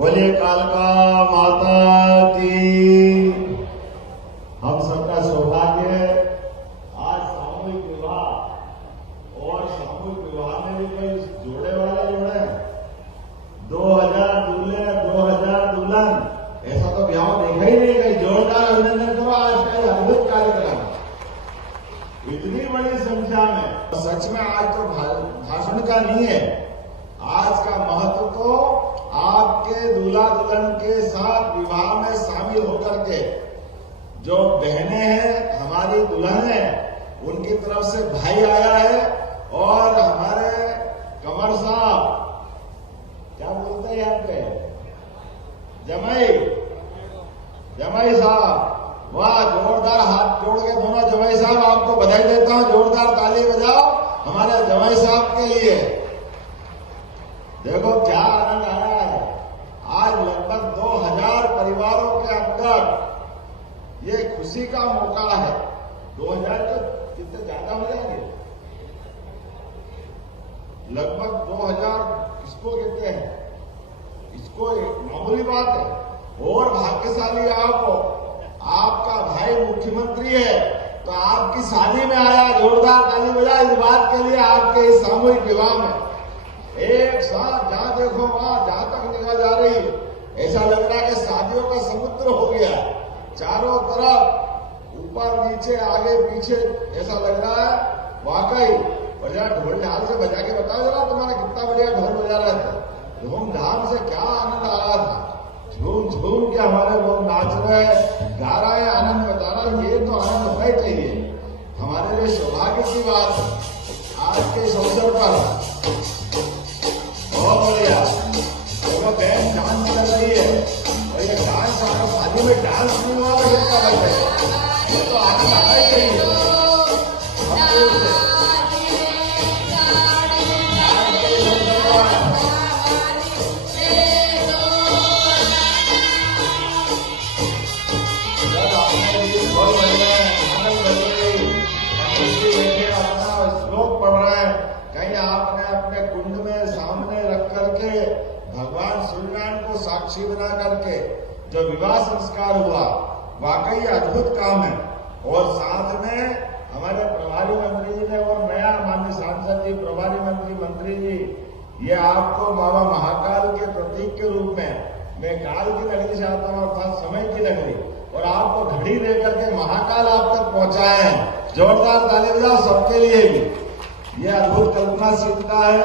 बोलिए कालका माता की। हम सबका सौभाग्य है आज सामूहिक विवाह, और सामूहिक विवाह में भी कोई जोड़े वाले जोड़े 2000 दूल्हे 2000 दुल्हन, ऐसा तो ब्याह देखा ही नहीं। कहीं जोरदार अभिनंदन करो आज का अद्भुत कार्यक्रम इतनी बड़ी संख्या में। सच में आज तो भाषण का नहीं है, आज का महत्व तो आपके दूल्हा दुल्हन के साथ विवाह में शामिल होकर के जो बहनें हैं, हमारी दुल्हन है, उनकी तरफ से भाई आया है, और हमारे कमर साहब क्या बोलते हैं यहाँ पे, जमाई साहब, वाह, जोरदार हाथ जोड़ के दोनों जमाई साहब आपको बधाई देता हूं। जोरदार ताली बजाओ हमारे जमाई साहब के लिए। देखो क्या आनंद आया है। आज लगभग 2000 परिवारों के अंदर ये खुशी का मौका है। 2000 तो कितने ज्यादा हो जाएंगे, लगभग 2000 किसको कहते हैं, इसको एक मामूली बात है। और भाग्यशाली आपका भाई मुख्यमंत्री है, तो आपकी शादी में आया। जोरदार ताली बजा इस बात के लिए, आपके इस सामूहिक विवाह में एक साथ जहां देखो वहां, जहां तक निगाह जा रही है, ऐसा लग रहा है कि शादियों का समुद्र हो गया। चारों तरफ ऊपर नीचे आगे पीछे ऐसा लग रहा है वाकई। बढ़िया ढोल ढाल से बजा के बताओ जरा, तुम्हारा कितना बढ़िया ढोल बजा रहा था, धूमधाम से क्या आनंद आ रहा था। झूम झूम के हमारे लोग नाच रहे हैं, गा रहे हैं, आनंद बता रहा है। ये तो आनंद होना ही चाहिए, हमारे लिए सौभाग्य की बात है आज के इस अवसर पर। बहुत बढ़िया, देखो बहन डांस कर रही है, और ये डांस आपको शादी में डांस नहीं हुआ तो ये क्या बात है, ये तो आनंद आना ही चाहिए। श्लोक पढ़ रहे हैं, कहीं आपने अपने कुंड में सामने रख करके भगवान सूर्यनारायण को साक्षी बना करके जो विवाह संस्कार हुआ, वाकई अद्भुत काम है। और साथ में हमारे प्रभारी मंत्री जी ने, और नया माननीय सांसद जी, प्रभारी मंत्री जी, ये आपको बाबा महाकाल के प्रतीक के रूप में, मैं काल की नगरी से आता हूँ अर्थात समय की नगरी, और आपको घड़ी लेकर के महाकाल आप तक पहुंचाए हैं। जोरदार ताली बजाओ सबके लिए भी। यह अद्भुत कल्पनाशीलता है।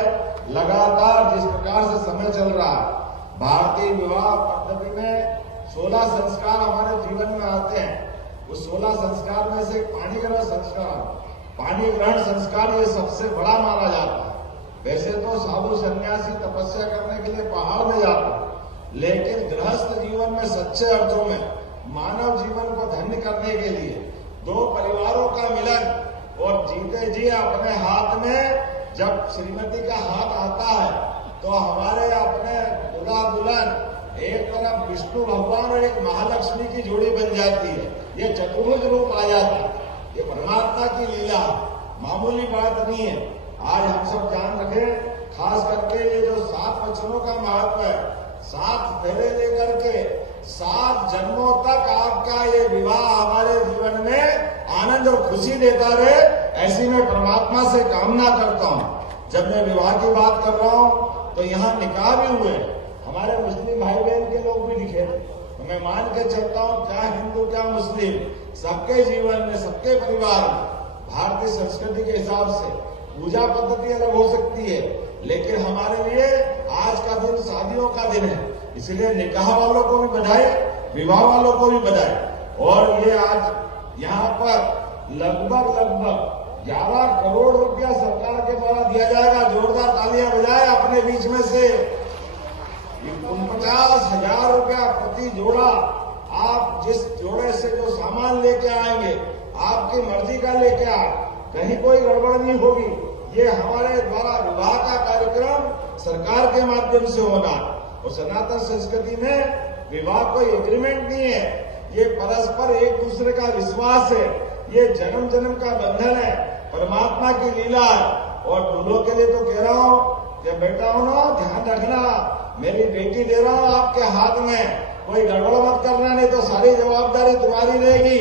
लगातार जिस प्रकार से समय चल रहा है, भारतीय विवाह पद्धति में 16 संस्कार हमारे जीवन में आते हैं। उस 16 संस्कार में से पानी ग्रहण संस्कार ये सबसे बड़ा माना जाता है। वैसे तो साधु सन्यासी तपस्या करने के लिए पहाड़ में जाते हैं, लेकिन गृहस्थ जीवन में सच्चे अर्थों में मानव जीवन को धन्य करने के लिए दो परिवारों का मिलन, और जीते जी अपने हाथ में जब श्रीमती का हाथ आता है तो हमारे अपने दूल्हा दुल्हन एक तरफ विष्णु भगवान और एक महालक्ष्मी की जोड़ी बन जाती है। ये चतुर्भुज रूप आ जाता है। ये परमात्मा की लीला, मामूली बात नहीं है। आज हम सब ध्यान रखें, खास करके ये जो 7 वचनों का महत्व है, 7 फेरे लेकर के 7 जन्मों तक आपका ये विवाह हमारे जीवन में आनंद और खुशी देता रहे, ऐसी मैं परमात्मा से कामना करता हूँ। जब मैं विवाह की बात कर रहा हूँ तो यहाँ निकाह भी हुए, हमारे मुस्लिम भाई बहन के लोग भी लिखे, तो मैं मान के चलता हूँ क्या हिंदू क्या मुस्लिम, सबके जीवन में, सबके परिवार में भारतीय संस्कृति के हिसाब से पूजा पद्धति अलग हो सकती है, लेकिन हमारे लिए आज का दिन शादियों का दिन है। इसलिए निकाह वालों को भी बधाई, विवाह वालों को भी बधाई। और ये आज यहाँ पर लगभग 11 करोड़ रुपया सरकार के द्वारा दिया जाएगा। जोरदार तालियां बजाए अपने बीच में से। 49,000 रुपया प्रति जोड़ा। आप जिस जोड़े से जो सामान लेके आएंगे, आपकी मर्जी का लेके आए, कहीं कोई गड़बड़ नहीं होगी। ये हमारे द्वारा विवाह का कार्यक्रम सरकार के माध्यम से होना। और सनातन संस्कृति में विवाह कोई एग्रीमेंट नहीं है, ये परस्पर एक दूसरे का विश्वास है, ये जन्म जन्म का बंधन है, परमात्मा की लीला है। और दूल्हों के लिए तो कह रहा हूं कि बेटा हो ना, ध्यान रखना, मेरी बेटी दे रहा हूं आपके हाथ में, कोई गड़बड़ मत करना, नहीं तो सारी जवाबदारी तुम्हारी रहेगी।